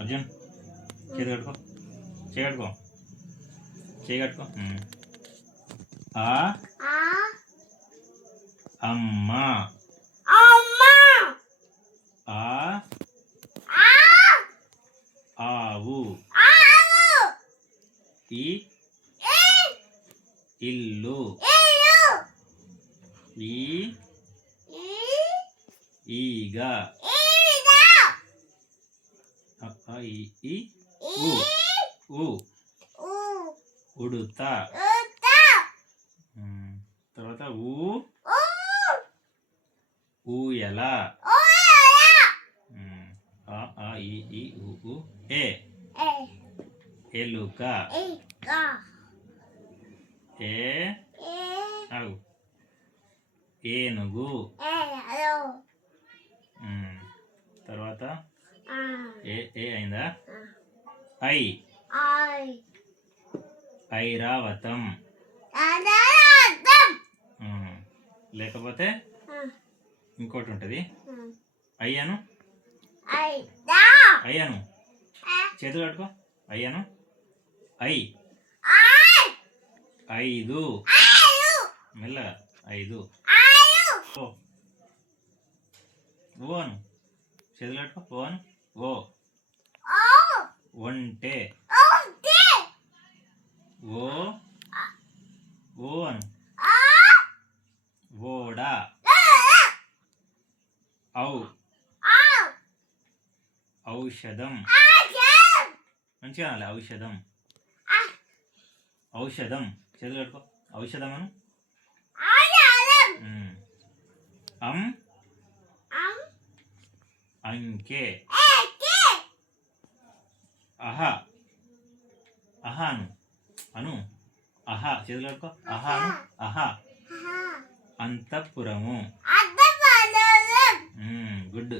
అర్జున్ చేతి కట్టుకో, చేయి కట్టుకో, చేయి కట్టుకో. ఆ అమ్మ, ఆ ఆవు, ఈ ఇల్లు, ఈ ఈగ, ఉడుత, తర్వాత ఊయల, ఏ ఎలుక, ఏనుగు, తర్వాత ఏ అయిందా, ఐరావతం, లేకపోతే ఇంకోటి ఉంటుంది. అయ్యాను, అయ్యాను చేతులు కట్టుకో, అయ్యాను, ఐదు, మెల్లగా 5, ఓ అను, చేతులు కట్టుకో, ఓ అను, ఒంటె, ఓ అను, ఓడ, ఔషధం, మంచిగా అనాలి, ఔషధం, ఔషధం చేతులు కట్టుకో, ఔషధం అను, అంకె, అహాను అను, చేతులు కట్టుకో, అహా అంతఃపురము, గుడ్.